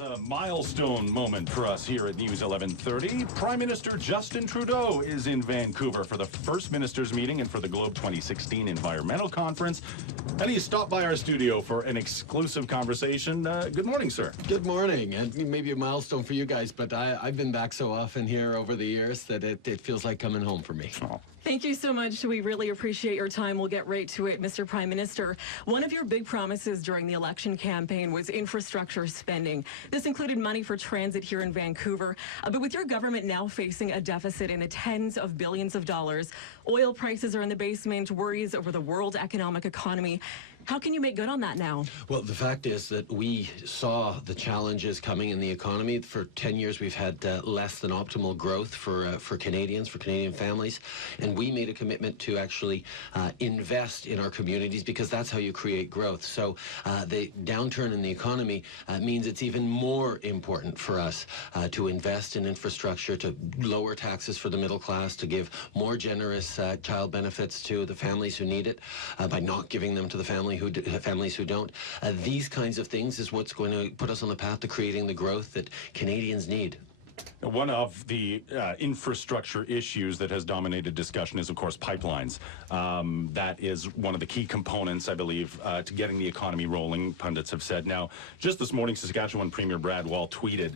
is a milestone moment for us here at News 1130. Prime Minister Justin Trudeau is in Vancouver for the First Ministers' meeting and for the Globe 2016 Environmental Conference. And he stopped by our studio for an exclusive conversation. Good morning, sir. Good morning. And maybe a milestone for you guys, but I've been back so often here over the years that it feels like coming home for me. Oh. Thank you so much. We really appreciate your time. We'll get right to it, Mr. Prime Minister. One of your big promises during the election campaign was infrastructure spending. This included money for transit here in Vancouver. But with your government now facing a deficit in the tens of billions of dollars, oil prices are in the basement, worries over the world economic economy. How can you make good on that now? Well, the fact is that we saw the challenges coming in the economy. For 10 years, we've had less than optimal growth for Canadians, for Canadian families. And we made a commitment to actually invest in our communities because that's how you create growth. So the downturn in the economy means it's even more important for us to invest in infrastructure, to lower taxes for the middle class, to give more generous child benefits to the families who need it by not giving them to the families who don't. These kinds of things is what's going to put us on the path to creating the growth that Canadians need. One of the infrastructure issues that has dominated discussion is, of course, pipelines. That is one of the key components, I believe, to getting the economy rolling, pundits have said. Now, just this morning, Saskatchewan Premier Brad Wall tweeted,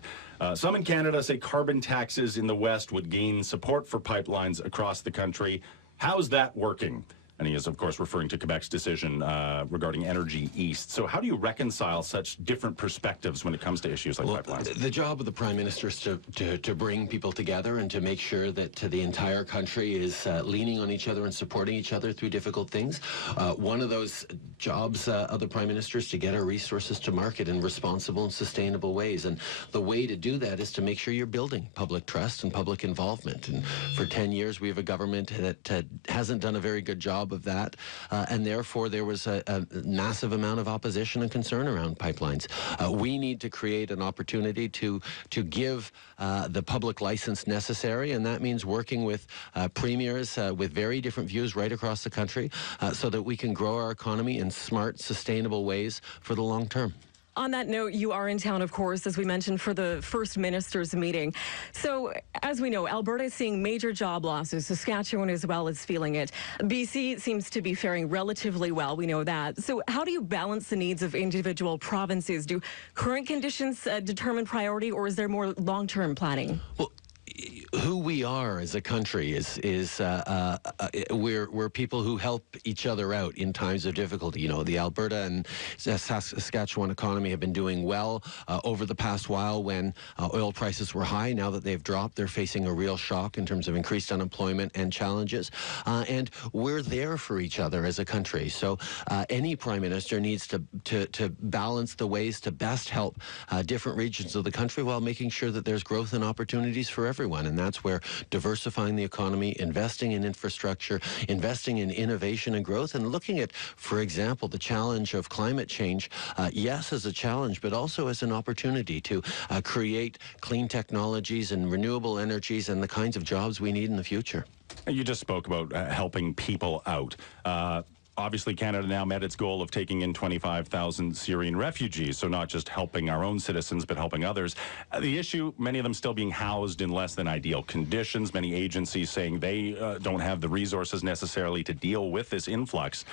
some in Canada say carbon taxes in the West would gain support for pipelines across the country. How's that working? And he is, of course, referring to Quebec's decision regarding Energy East. So how do you reconcile such different perspectives when it comes to issues like pipelines? The job of the Prime Minister is to bring people together and to make sure that the entire country is leaning on each other and supporting each other through difficult things. One of those jobs of the Prime Minister is to get our resources to market in responsible and sustainable ways. And the way to do that is to make sure you're building public trust and public involvement. And for 10 years, we have a government that hasn't done a very good job of that, and therefore there was a massive amount of opposition and concern around pipelines. We need to create an opportunity to give the public license necessary, and that means working with premiers with very different views right across the country so that we can grow our economy in smart, sustainable ways for the long term. On that note, you are in town, of course, as we mentioned, for the First Ministers' meeting. So, as we know, Alberta is seeing major job losses. Saskatchewan as well is feeling it. BC seems to be faring relatively well. We know that. So how do you balance the needs of individual provinces? Do current conditions determine priority, or is there more long-term planning? Well, who we are as a country is we're people who help each other out in times of difficulty. You know, the Alberta and Saskatchewan economy have been doing well over the past while when oil prices were high. Now that they've dropped, they're facing a real shock in terms of increased unemployment and challenges. And we're there for each other as a country. So any Prime Minister needs to balance the ways to best help different regions of the country while making sure that there's growth and opportunities for everyone. And that's where diversifying the economy, investing in infrastructure, investing in innovation and growth, and looking at, for example, the challenge of climate change, yes, as a challenge, but also as an opportunity to create clean technologies and renewable energies and the kinds of jobs we need in the future. You just spoke about helping people out. Obviously, Canada now met its goal of taking in 25,000 Syrian refugees, so not just helping our own citizens, but helping others. The issue, many of them still being housed in less than ideal conditions, many agencies saying they don't have the resources necessarily to deal with this influx.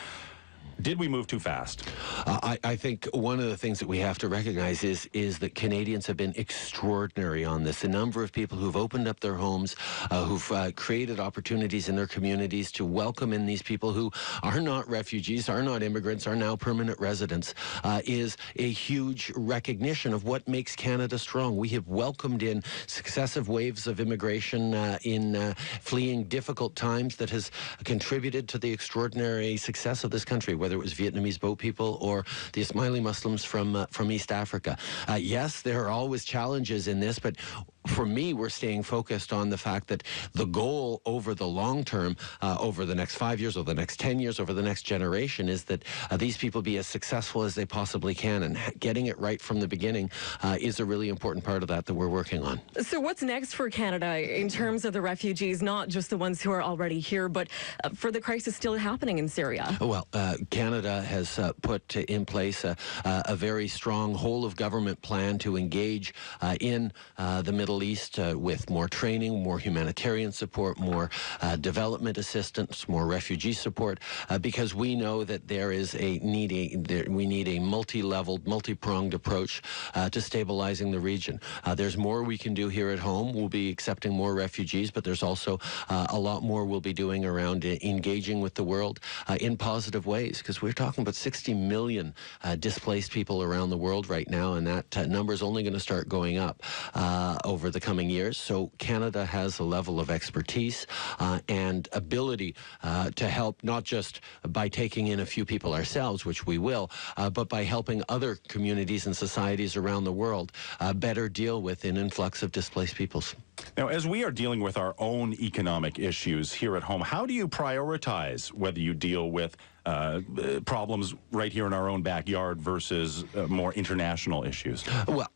Did we move too fast? I think one of the things that we have to recognize is that Canadians have been extraordinary on this. The number of people who've opened up their homes, who've created opportunities in their communities to welcome in these people who are not refugees, are not immigrants, are now permanent residents, is a huge recognition of what makes Canada strong. We have welcomed in successive waves of immigration in fleeing difficult times that has contributed to the extraordinary success of this country, whether it was Vietnamese boat people or the Ismaili Muslims from East Africa. Yes, there are always challenges in this, but for me, we're staying focused on the fact that the goal over the long term, over the next 5 years, over the next 10 years, over the next generation, is that these people be as successful as they possibly can. And getting it right from the beginning is a really important part of that we're working on. So what's next for Canada in terms of the refugees, not just the ones who are already here, but for the crisis still happening in Syria? Well, Canada has put in place a very strong whole-of-government plan to engage in the Middle East with more training, more humanitarian support, more development assistance, more refugee support, because we know that there is we need a multi-leveled, multi-pronged approach to stabilizing the region. There's more we can do here at home. We'll be accepting more refugees, but there's also a lot more we'll be doing around engaging with the world in positive ways, because we're talking about 60 million displaced people around the world right now, and that number is only going to start going up over the coming years. So Canada has a level of expertise and ability to help, not just by taking in a few people ourselves, which we will, but by helping other communities and societies around the world better deal with an influx of displaced peoples. Now, as we are dealing with our own economic issues here at home, how do you prioritize whether you deal with problems right here in our own backyard versus more international issues? Well,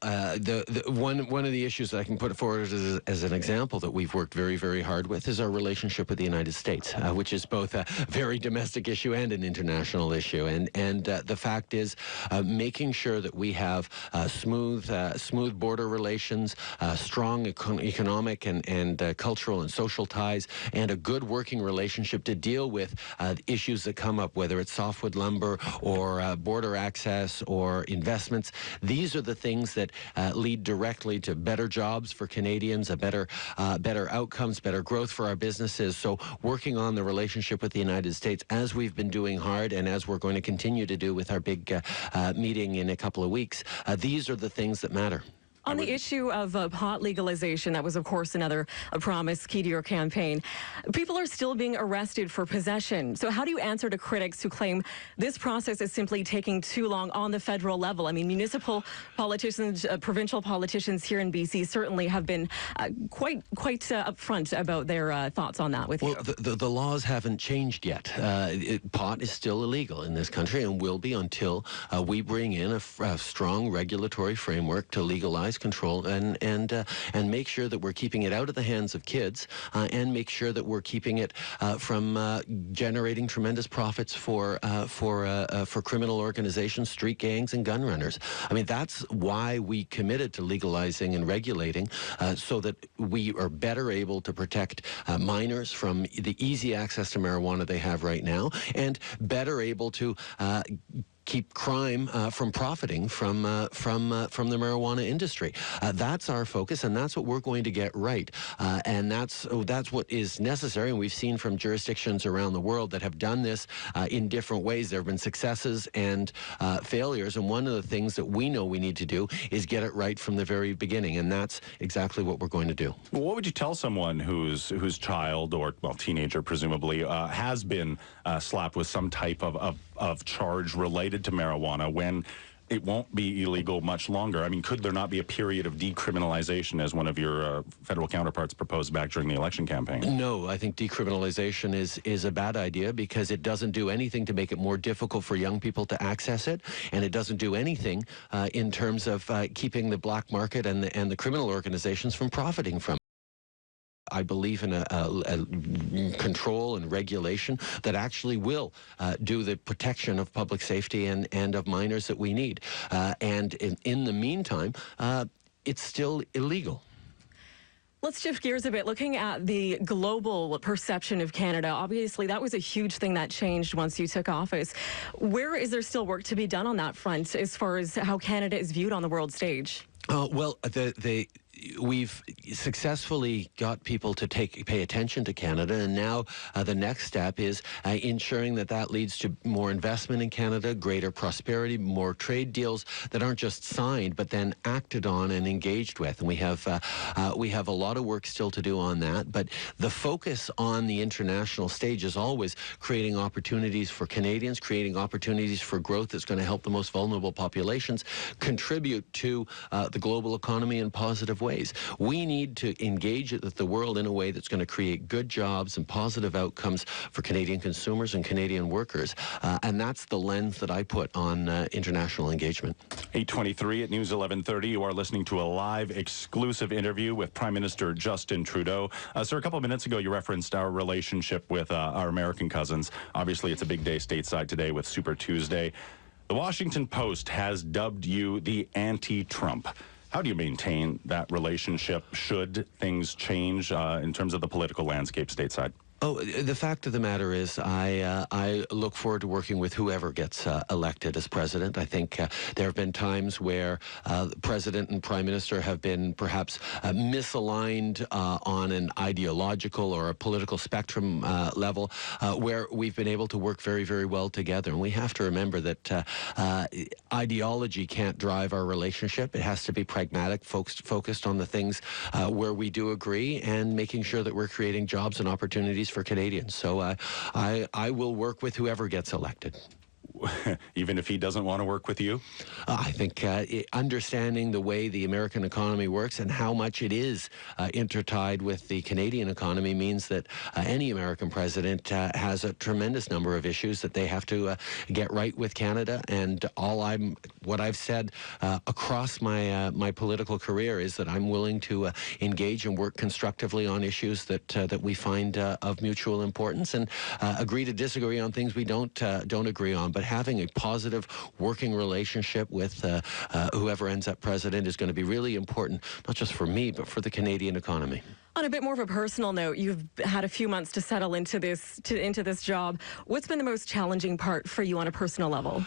one of the issues that I can put forward as an example that we've worked very, very hard with is our relationship with the United States, which is both a very domestic issue and an international issue. And the fact is, making sure that we have smooth border relations, strong economic and cultural and social ties, and a good working relationship to deal with issues that come up, whether it's softwood lumber or border access or investments. These are the things that lead directly to better jobs for Canadians, better outcomes, better growth for our businesses. So working on the relationship with the United States, as we've been doing hard and as we're going to continue to do with our big meeting in a couple of weeks, these are the things that matter. On the issue of pot legalization, that was, of course, another promise key to your campaign. People are still being arrested for possession. So how do you answer to critics who claim this process is simply taking too long on the federal level? I mean, municipal politicians, provincial politicians here in BC certainly have been quite upfront about their thoughts on that with you. Well, the laws haven't changed yet. Pot is still illegal in this country and will be until we bring in a strong regulatory framework to legalize, control, and make sure that we're keeping it out of the hands of kids, and make sure that we're keeping it from generating tremendous profits for criminal organizations, street gangs, and gun runners. I mean, that's why we committed to legalizing and regulating, so that we are better able to protect minors from the easy access to marijuana they have right now, and better able to keep crime from profiting from the marijuana industry. That's our focus, and that's what we're going to get right. And that's what is necessary. And we've seen from jurisdictions around the world that have done this in different ways. There have been successes and failures. And one of the things that we know we need to do is get it right from the very beginning. And that's exactly what we're going to do. Well, what would you tell someone whose child or, well, teenager presumably has been slapped with some type of charge related to marijuana when it won't be illegal much longer? I mean, could there not be a period of decriminalization, as one of your federal counterparts proposed back during the election campaign? No, I think decriminalization is a bad idea, because it doesn't do anything to make it more difficult for young people to access it, and it doesn't do anything in terms of keeping the black market and the criminal organizations from profiting from it. I believe in a control and regulation that actually will do the protection of public safety and of minors that we need. And in the meantime, it's still illegal. Let's shift gears a bit. Looking at the global perception of Canada, obviously that was a huge thing that changed once you took office. Where is there still work to be done on that front as far as how Canada is viewed on the world stage? Well, we've successfully got people to pay attention to Canada, and now the next step is ensuring that leads to more investment in Canada, greater prosperity, more trade deals that aren't just signed but then acted on and engaged with. And we have a lot of work still to do on that. But the focus on the international stage is always creating opportunities for Canadians, creating opportunities for growth that's going to help the most vulnerable populations contribute to the global economy in positive ways. ways. We need to engage the world in a way that's going to create good jobs and positive outcomes for Canadian consumers and Canadian workers. And that's the lens that I put on international engagement. 8:23 at News 11:30. You are listening to a live exclusive interview with Prime Minister Justin Trudeau. Sir, a couple of minutes ago, you referenced our relationship with our American cousins. Obviously, it's a big day stateside today with Super Tuesday. The Washington Post has dubbed you the anti-Trump. How do you maintain that relationship should things change in terms of the political landscape stateside? Oh, the fact of the matter is I look forward to working with whoever gets elected as president. I think there have been times where the president and prime minister have been perhaps misaligned on an ideological or a political spectrum level where we've been able to work very, very well together. And we have to remember that ideology can't drive our relationship. It has to be pragmatic, focused on the things where we do agree and making sure that we're creating jobs and opportunities for Canadians. So I will work with whoever gets elected. Even if he doesn't want to work with you? I think understanding the way the American economy works and how much it is intertied with the Canadian economy means that any American president has a tremendous number of issues that they have to get right with Canada. And what I've said across my political career is that I'm willing to engage and work constructively on issues that we find of mutual importance and agree to disagree on things we don't agree on. But having a positive working relationship with whoever ends up president is going to be really important, not just for me, but for the Canadian economy. On a bit more of a personal note, you've had a few months to settle into this job. What's been the most challenging part for you on a personal level?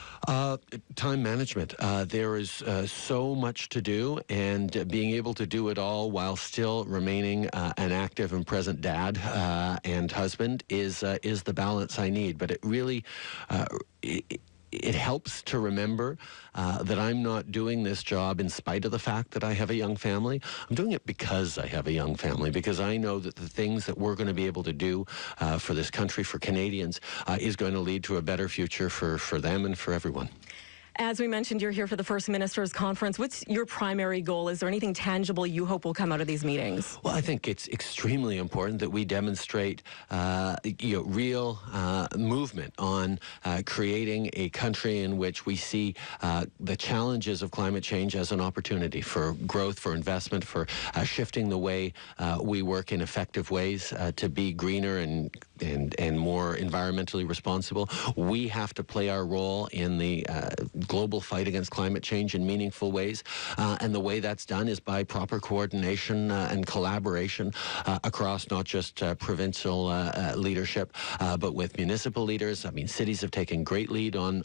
Time management. There is so much to do, and being able to do it all while still remaining an active and present dad and husband is the balance I need. But it really it helps to remember that I'm not doing this job in spite of the fact that I have a young family. I'm doing it because I have a young family, because I know that the things that we're going to be able to do for this country, for Canadians, is going to lead to a better future for them and for everyone. As we mentioned, you're here for the First Minister's Conference. What's your primary goal? Is there anything tangible you hope will come out of these meetings? Well, I think it's extremely important that we demonstrate real movement on creating a country in which we see the challenges of climate change as an opportunity for growth, for investment, for shifting the way we work in effective ways to be greener and more environmentally responsible. We have to play our role in the global fight against climate change in meaningful ways. And the way that's done is by proper coordination and collaboration across not just provincial leadership, but with municipal leaders. I mean, cities have taken great lead on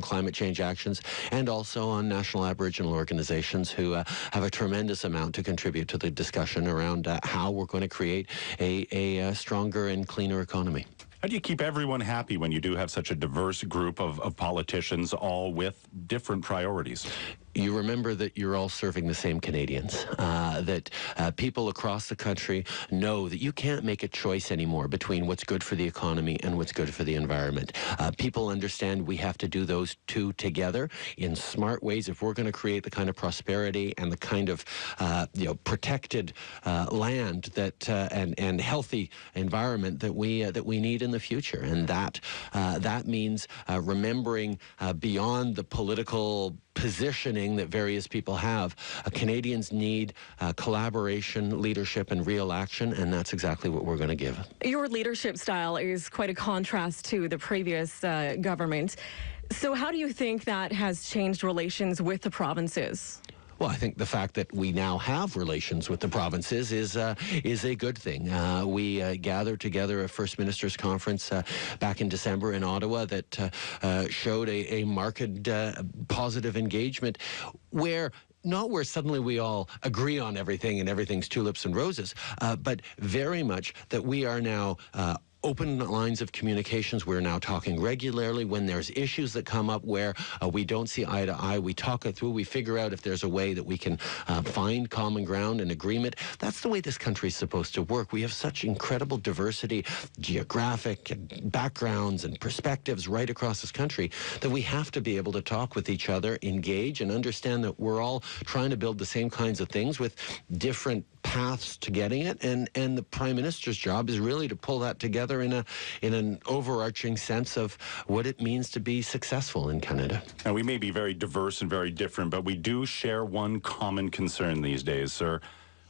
climate change actions, and also on national Aboriginal organizations who have a tremendous amount to contribute to the discussion around how we're going to create a stronger and cleaner economy. How do you keep everyone happy when you do have such a diverse group of politicians, all with different priorities? You remember that you're all serving the same Canadians, that people across the country know that you can't make a choice anymore between what's good for the economy and what's good for the environment. People understand we have to do those two together in smart ways if we're going to create the kind of prosperity and the kind of protected land that and healthy environment that we need in the future. And that means remembering beyond the political positioning that various people have. Canadians need collaboration, leadership, and real action, and that's exactly what we're going to give. Your leadership style is quite a contrast to the previous government. So how do you think that has changed relations with the provinces? Well, I think the fact that we now have relations with the provinces is a good thing. We gathered together a First Minister's Conference back in December in Ottawa that showed a marked positive engagement where suddenly we all agree on everything and everything's tulips and roses, but very much that we are now open lines of communications. We're now talking regularly. When there's issues that come up where we don't see eye to eye, we talk it through. We figure out if there's a way that we can find common ground and agreement. That's the way this country is supposed to work. We have such incredible diversity, geographic and backgrounds and perspectives right across this country that we have to be able to talk with each other, engage, and understand that we're all trying to build the same kinds of things with different paths to getting it, and the Prime Minister's job is really to pull that together in an overarching sense of what it means to be successful in Canada. And we may be very diverse and very different, but we do share one common concern these days, sir.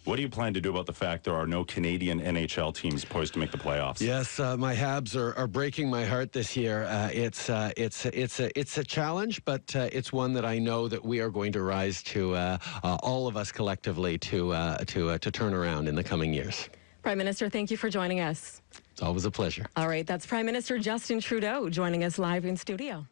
What do you plan to do about the fact there are no Canadian NHL teams poised to make the playoffs? Yes, my Habs are breaking my heart this year. It's a challenge, but it's one that I know that we are going to rise to, all of us collectively, to turn around in the coming years. Prime Minister, thank you for joining us. It's always a pleasure. All right, that's Prime Minister Justin Trudeau joining us live in studio.